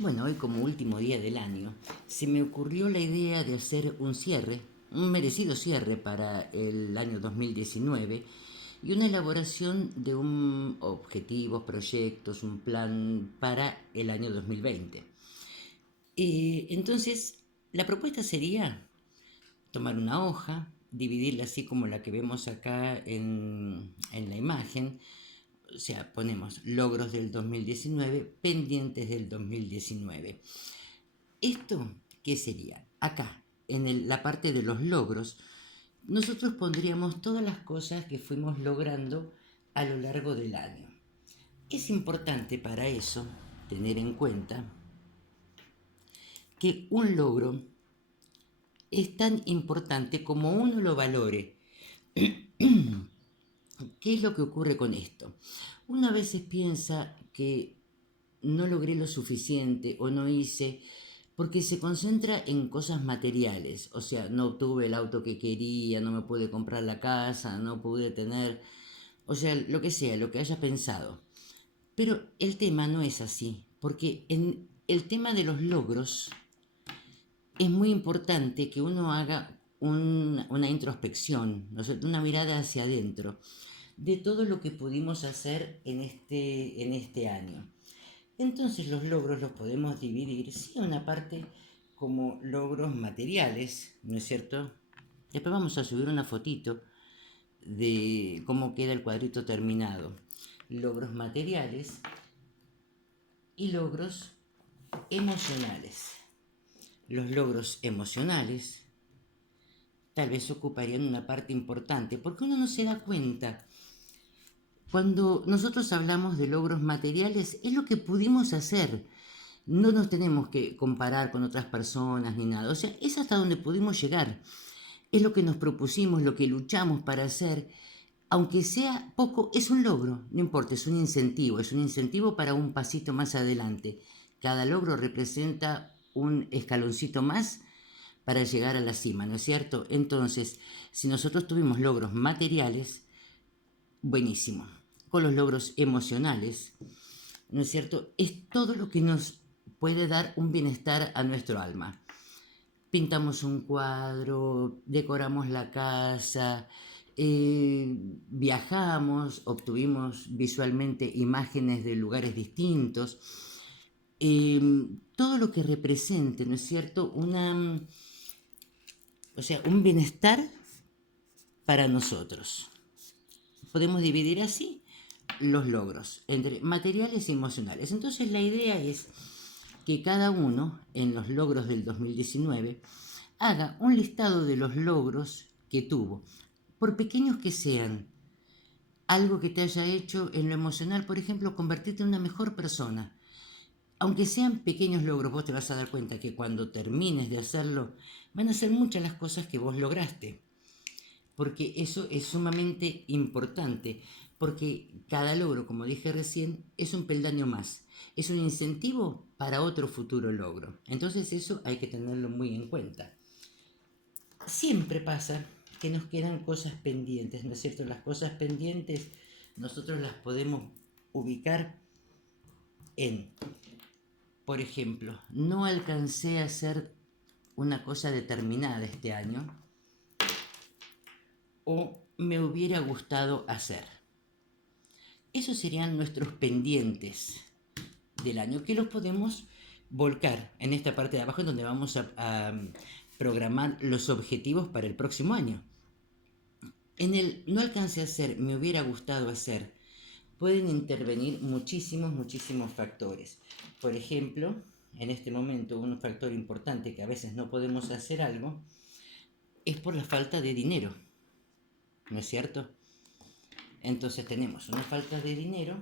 Bueno, hoy como último día del año, se me ocurrió la idea de hacer un cierre, un merecido cierre para el año 2019 y una elaboración de un objetivos, proyectos, un plan para el año 2020. Entonces, la propuesta sería tomar una hoja, dividirla así como la que vemos acá en la imagen, o sea, ponemos logros del 2019, pendientes del 2019. ¿Esto qué sería? Acá, la parte de los logros, nosotros pondríamos todas las cosas que fuimos logrando a lo largo del año. Es importante para eso tener en cuenta que un logro es tan importante como uno lo valore. ¿Qué es lo que ocurre con esto? Uno a veces piensa que no logré lo suficiente o no hice porque se concentra en cosas materiales, o sea, no obtuve el auto que quería, no me pude comprar la casa, no pude tener, o sea, lo que sea, lo que haya pensado. Pero el tema no es así, porque en el tema de los logros es muy importante que uno haga una introspección, ¿no es cierto? Una mirada hacia adentro de todo lo que pudimos hacer en este año. Entonces los logros los podemos dividir, sí, una parte como logros materiales, ¿no es cierto? Después vamos a subir una fotito de cómo queda el cuadrito terminado. Logros materiales y logros emocionales. Los logros emocionales tal vez ocuparían una parte importante porque uno no se da cuenta. Cuando nosotros hablamos de logros materiales es lo que pudimos hacer. No nos tenemos que comparar con otras personas ni nada. O sea, es hasta donde pudimos llegar. Es lo que nos propusimos, lo que luchamos para hacer. Aunque sea poco, es un logro. No importa, es un incentivo para un pasito más adelante. Cada logro representa un escaloncito más para llegar a la cima, ¿no es cierto? Entonces, si nosotros tuvimos logros materiales, buenísimo. Con los logros emocionales, ¿no es cierto? Es todo lo que nos puede dar un bienestar a nuestro alma. Pintamos un cuadro, decoramos la casa, viajamos, obtuvimos visualmente imágenes de lugares distintos. Todo lo que represente, ¿no es cierto? O sea, un bienestar para nosotros. Podemos dividir así los logros entre materiales y emocionales. Entonces la idea es que cada uno en los logros del 2019 haga un listado de los logros que tuvo, por pequeños que sean, algo que te haya hecho en lo emocional, por ejemplo, convertirte en una mejor persona. Aunque sean pequeños logros, vos te vas a dar cuenta que cuando termines de hacerlo, van a ser muchas las cosas que vos lograste, porque eso es sumamente importante, porque cada logro, como dije recién, es un peldaño más, es un incentivo para otro futuro logro. Entonces eso hay que tenerlo muy en cuenta. Siempre pasa que nos quedan cosas pendientes, ¿no es cierto? Las cosas pendientes nosotros las podemos ubicar en, por ejemplo, no alcancé a hacer una cosa determinada este año o me hubiera gustado hacer. Esos serían nuestros pendientes del año que los podemos volcar en esta parte de abajo donde vamos a programar los objetivos para el próximo año. En el no alcancé a hacer, me hubiera gustado hacer, pueden intervenir muchísimos factores. Por ejemplo, en este momento un factor importante que a veces no podemos hacer algo es por la falta de dinero, ¿no es cierto? Entonces tenemos una falta de dinero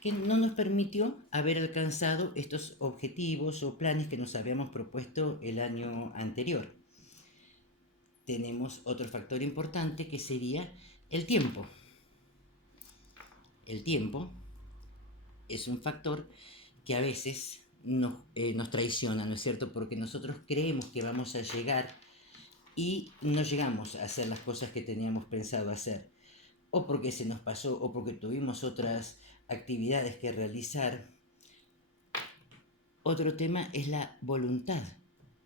que no nos permitió haber alcanzado estos objetivos o planes que nos habíamos propuesto el año anterior. Tenemos otro factor importante que sería el tiempo. El tiempo es un factor que a veces nos traiciona, ¿no es cierto? Porque nosotros creemos que vamos a llegar y no llegamos a hacer las cosas que teníamos pensado hacer. O porque se nos pasó, o porque tuvimos otras actividades que realizar, Otro tema es la voluntad.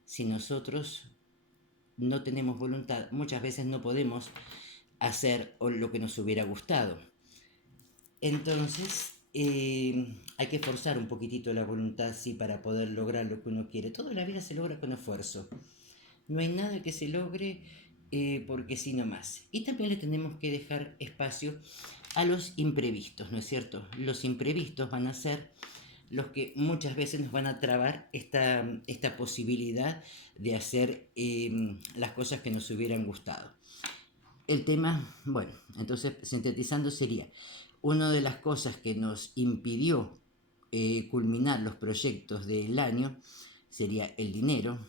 Si nosotros no tenemos voluntad, muchas veces no podemos hacer lo que nos hubiera gustado. Entonces, hay que forzar un poquitito la voluntad, sí, para poder lograr lo que uno quiere. Toda la vida se logra con esfuerzo. No hay nada que se logre porque sí nomás. Y también le tenemos que dejar espacio a los imprevistos, ¿no es cierto? Los imprevistos van a ser los que muchas veces nos van a trabar esta posibilidad de hacer las cosas que nos hubieran gustado. El tema, bueno, entonces sintetizando sería, una de las cosas que nos impidió culminar los proyectos del año sería el dinero,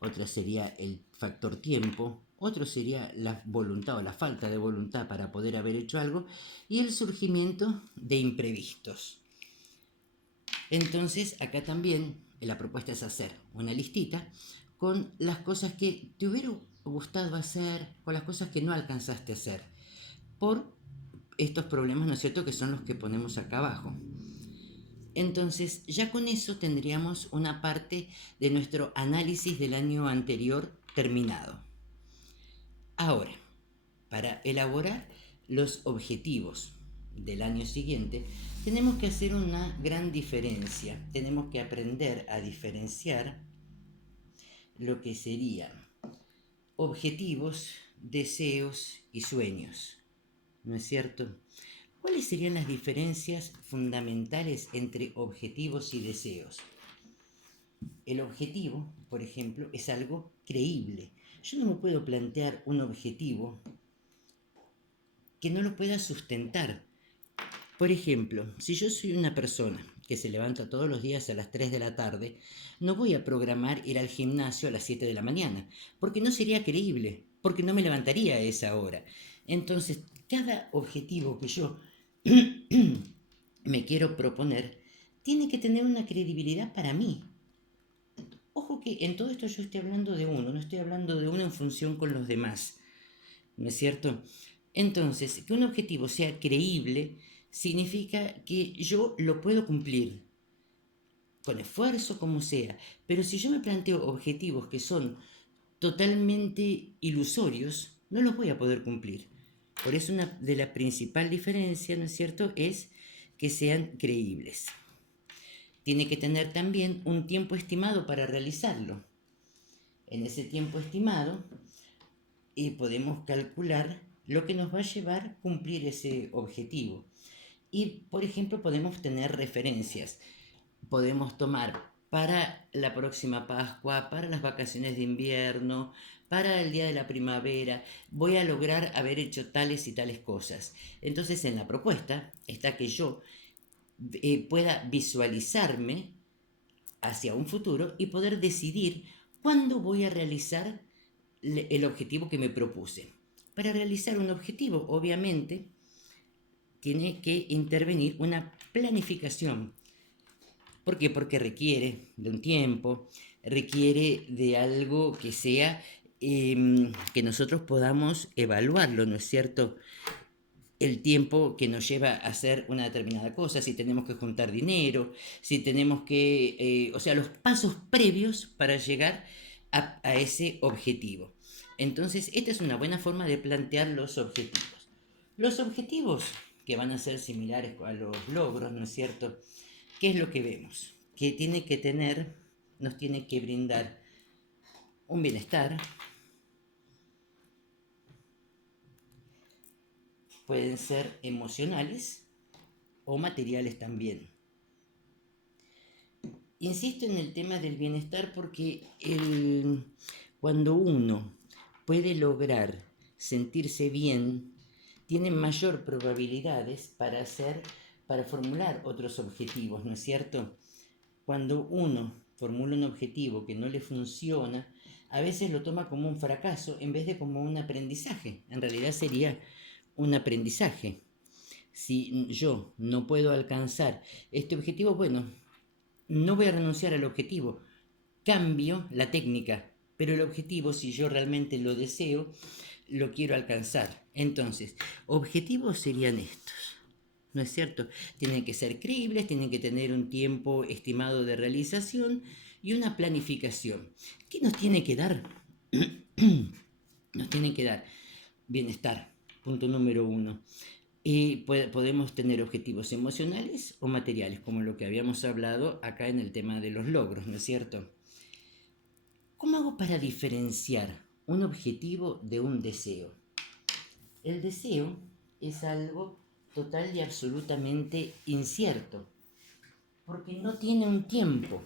otra sería el factor tiempo, otro sería la voluntad o la falta de voluntad para poder haber hecho algo y el surgimiento de imprevistos. Entonces acá también la propuesta es hacer una listita con las cosas que te hubiera gustado hacer, con las cosas que no alcanzaste a hacer, por estos problemas, ¿no es cierto?, que son los que ponemos acá abajo. Entonces, ya con eso tendríamos una parte de nuestro análisis del año anterior terminado. Ahora, para elaborar los objetivos del año siguiente, tenemos que hacer una gran diferencia. Tenemos que aprender a diferenciar lo que serían objetivos, deseos y sueños. ¿No es cierto? ¿Cuáles serían las diferencias fundamentales entre objetivos y deseos? El objetivo, por ejemplo, es algo creíble. Yo no me puedo plantear un objetivo que no lo pueda sustentar. Por ejemplo, si yo soy una persona que se levanta todos los días a las 3 de la tarde, no voy a programar ir al gimnasio a las 7 de la mañana, porque no sería creíble, porque no me levantaría a esa hora. Entonces, cada objetivo que yo me quiero proponer tiene que tener una credibilidad para mí. Ojo que en todo esto yo estoy hablando de uno, no estoy hablando de uno en función con los demás, ¿no es cierto? Entonces, que un objetivo sea creíble significa que yo lo puedo cumplir, con esfuerzo, como sea, pero si yo me planteo objetivos que son totalmente ilusorios, no los voy a poder cumplir. Por eso una de las principales diferencias, ¿no es cierto?, es que sean creíbles. Tiene que tener también un tiempo estimado para realizarlo. En ese tiempo estimado podemos calcular lo que nos va a llevar a cumplir ese objetivo. Y, por ejemplo, podemos tener referencias. Podemos tomar para la próxima Pascua, para las vacaciones de invierno, para el día de la primavera, voy a lograr haber hecho tales y tales cosas. Entonces, en la propuesta está que yo pueda visualizarme hacia un futuro y poder decidir cuándo voy a realizar el objetivo que me propuse. Para realizar un objetivo, obviamente, tiene que intervenir una planificación. ¿Por qué? Porque requiere de un tiempo, requiere de algo que sea que nosotros podamos evaluarlo, ¿no es cierto? El tiempo que nos lleva a hacer una determinada cosa, si tenemos que juntar dinero, si tenemos que, o sea, los pasos previos para llegar a ese objetivo. Entonces, esta es una buena forma de plantear los objetivos. Los objetivos que van a ser similares a los logros, ¿no es cierto? ¿Qué es lo que vemos? Que tiene que tener, nos tiene que brindar un bienestar, pueden ser emocionales o materiales también. Insisto en el tema del bienestar porque cuando uno puede lograr sentirse bien, tiene mayor probabilidades para formular otros objetivos, ¿no es cierto? Cuando uno formula un objetivo que no le funciona, a veces lo toma como un fracaso en vez de como un aprendizaje. En realidad sería un aprendizaje. Si yo no puedo alcanzar este objetivo, bueno, no voy a renunciar al objetivo, cambio la técnica, pero el objetivo, si yo realmente lo deseo, lo quiero alcanzar. Entonces, objetivos serían estos. ¿no es cierto? Tienen que ser creíbles, tienen que tener un tiempo estimado de realización y una planificación. ¿Qué nos tiene que dar? Nos tienen que dar bienestar, punto número uno. Y podemos tener objetivos emocionales o materiales, como lo que habíamos hablado acá en el tema de los logros, ¿no es cierto? ¿Cómo hago para diferenciar un objetivo de un deseo? El deseo es algo total y absolutamente incierto, porque no tiene un tiempo.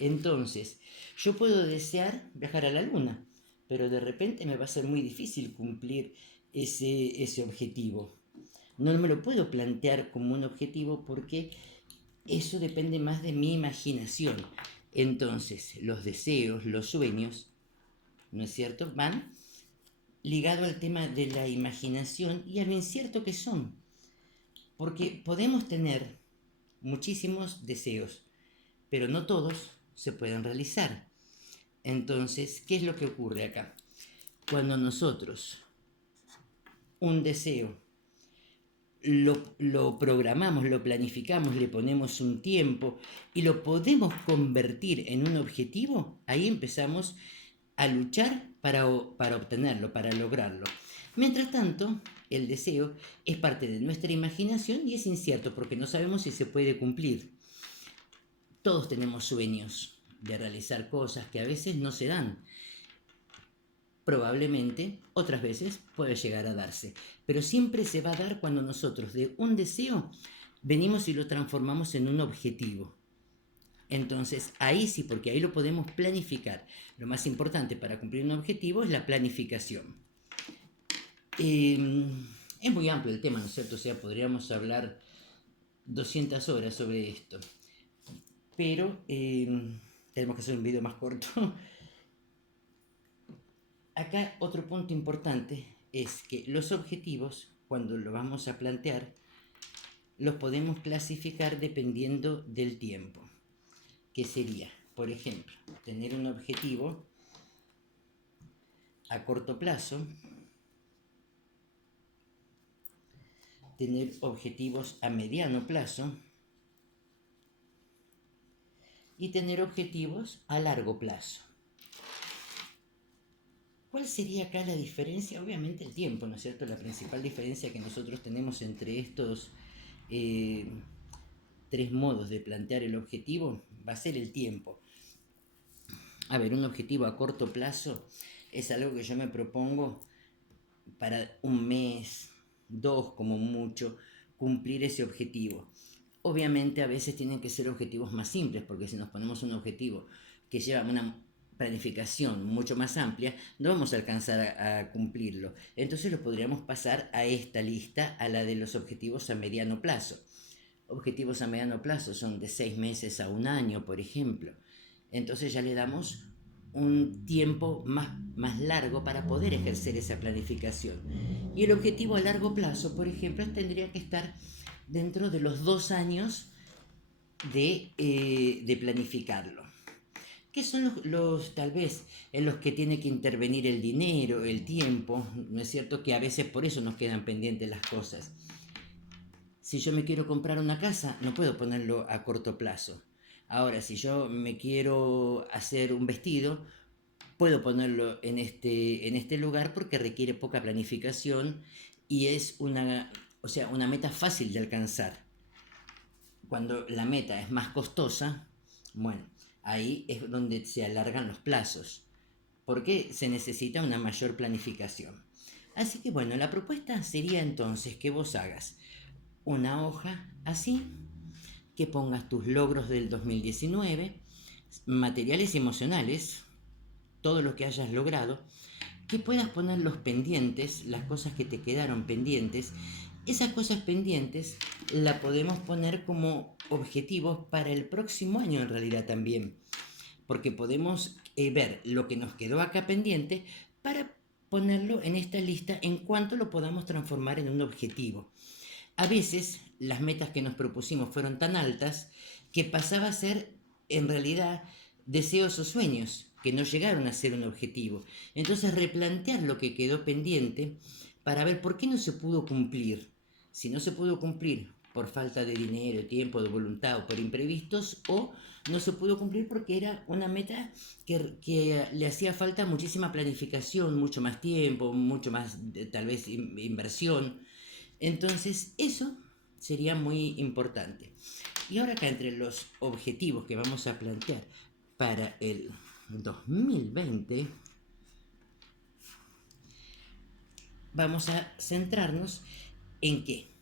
Entonces, yo puedo desear viajar a la luna, pero de repente me va a ser muy difícil cumplir ese objetivo. No me lo puedo plantear como un objetivo porque eso depende más de mi imaginación. Entonces, los deseos, los sueños, ¿no es cierto?, van ligado al tema de la imaginación y a lo incierto que son. Porque podemos tener muchísimos deseos, pero no todos se pueden realizar. Entonces, ¿qué es lo que ocurre acá? Cuando nosotros un deseo lo programamos, lo planificamos, le ponemos un tiempo y lo podemos convertir en un objetivo, ahí empezamos a luchar para obtenerlo, para lograrlo. Mientras tanto, el deseo es parte de nuestra imaginación y es incierto porque no sabemos si se puede cumplir. Todos tenemos sueños de realizar cosas que a veces no se dan. Probablemente, otras veces puede llegar a darse, pero siempre se va a dar cuando nosotros de un deseo venimos y lo transformamos en un objetivo. Entonces, ahí sí, porque ahí lo podemos planificar. Lo más importante para cumplir un objetivo es la planificación. Es muy amplio el tema, ¿no es cierto? O sea, podríamos hablar 200 horas sobre esto, pero tenemos que hacer un video más corto. Acá otro punto importante es que los objetivos, cuando los vamos a plantear, los podemos clasificar dependiendo del tiempo. ¿Qué sería? Por ejemplo, tener un objetivo a corto plazo, tener objetivos a mediano plazo y tener objetivos a largo plazo. ¿Cuál sería acá la diferencia? Obviamente el tiempo, ¿no es cierto? La principal diferencia que nosotros tenemos entre estos tres modos de plantear el objetivo va a ser el tiempo. A ver, un objetivo a corto plazo es algo que yo me propongo para un mes, 2 como mucho, cumplir ese objetivo. Obviamente a veces tienen que ser objetivos más simples, porque si nos ponemos un objetivo que lleva una planificación mucho más amplia, no vamos a alcanzar a cumplirlo. Entonces lo podríamos pasar a esta lista, a la de los objetivos a mediano plazo. Objetivos a mediano plazo son de 6 meses a un año, por ejemplo. Entonces ya le damos un tiempo más largo para poder ejercer esa planificación. Y el objetivo a largo plazo, por ejemplo, tendría que estar dentro de los 2 años de planificarlo. ¿Qué son los tal vez en los que tiene que intervenir el dinero, el tiempo? ¿No es cierto que a veces por eso nos quedan pendientes las cosas? Si yo me quiero comprar una casa, no puedo ponerlo a corto plazo. Ahora, si yo me quiero hacer un vestido, puedo ponerlo en este lugar porque requiere poca planificación y es una meta fácil de alcanzar. Cuando la meta es más costosa, bueno, ahí es donde se alargan los plazos, porque se necesita una mayor planificación. Así que bueno, la propuesta sería entonces que vos hagas una hoja así, que pongas tus logros del 2019, materiales y emocionales, todo lo que hayas logrado, que puedas poner los pendientes, las cosas que te quedaron pendientes. Esas cosas pendientes la podemos poner como objetivos para el próximo año en realidad también, porque podemos ver lo que nos quedó acá pendiente para ponerlo en esta lista en cuanto lo podamos transformar en un objetivo. A veces las metas que nos propusimos fueron tan altas que pasaba a ser en realidad deseos o sueños que no llegaron a ser un objetivo. Entonces replantear lo que quedó pendiente para ver por qué no se pudo cumplir. Si no se pudo cumplir por falta de dinero, tiempo, de voluntad o por imprevistos, o no se pudo cumplir porque era una meta que le hacía falta muchísima planificación, mucho más tiempo, mucho más tal vez inversión. Entonces eso sería muy importante. Y ahora acá entre los objetivos que vamos a plantear para el 2020, vamos a centrarnos en que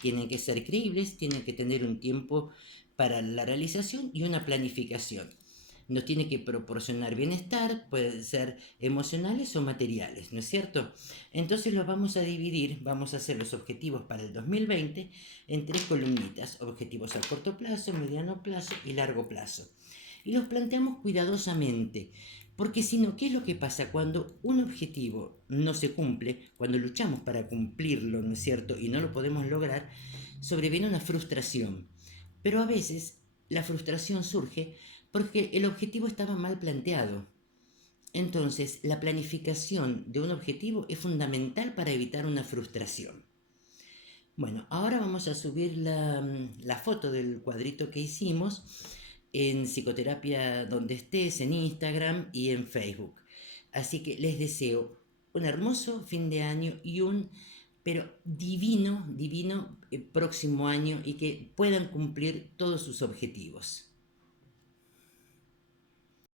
tienen que ser creíbles, tienen que tener un tiempo para la realización y una planificación. Nos tiene que proporcionar bienestar, pueden ser emocionales o materiales, ¿no es cierto? Entonces los vamos a dividir, vamos a hacer los objetivos para el 2020 en 3 columnitas: objetivos a corto plazo, mediano plazo y largo plazo. Y los planteamos cuidadosamente, porque si no, ¿qué es lo que pasa cuando un objetivo no se cumple? Cuando luchamos para cumplirlo, ¿no es cierto?, y no lo podemos lograr, sobreviene una frustración. Pero a veces la frustración surge porque el objetivo estaba mal planteado. Entonces, la planificación de un objetivo es fundamental para evitar una frustración. Bueno, ahora vamos a subir la foto del cuadrito que hicimos en Psicoterapia Donde Estés, en Instagram y en Facebook. Así que les deseo un hermoso fin de año y un, pero divino, divino próximo año, y que puedan cumplir todos sus objetivos.